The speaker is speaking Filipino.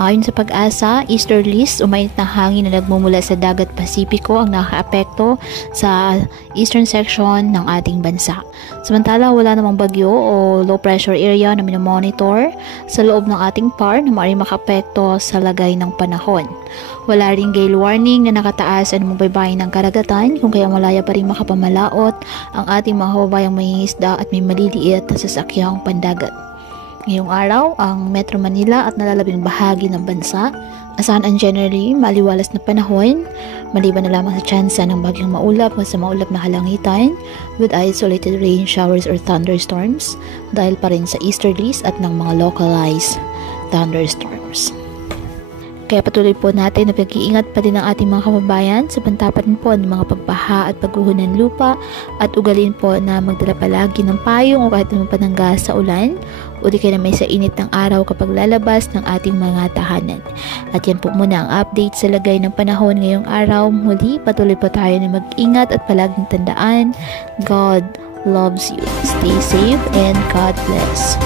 Ayon sa Pag-asa, easterlies o mainit na hangin na nagmumula sa dagat Pasipiko ang nakaapekto sa eastern section ng ating bansa. Samantala, wala namang bagyo o low pressure area na minomonitor sa loob ng ating PAR na maaaring makaapekto sa lagay ng panahon. Wala ring gale warning na nakataas sa baybayin ng karagatan, kung kaya malaya pa rin makapamalaot ang ating mga kababayang mangingisda at may maliliit na sasakyang pandagat. Ngayong araw, ang Metro Manila at nalalabing bahagi ng bansa, asahan ang generally maliwalas na panahon, maliban na lamang sa tsansa ng bagyong maulap o sa maulap na kalangitan with isolated rain showers or thunderstorms dahil pa rin sa easterlies at ng mga localized thunderstorms. Kaya patuloy po natin na pag-iingat pa din ang ating mga kababayan sa pantapan po ng mga pagbaha at pagguho ng lupa at ugalin po na magdala palagi ng payong o kahit anong panangga sa ulan o di kaya na may sa init ng araw kapag lalabas ng ating mga tahanan. At yan po muna ang update sa lagay ng panahon ngayong araw. Muli, patuloy po tayo na mag-ingat at palaging tandaan, God loves you. Stay safe and God bless.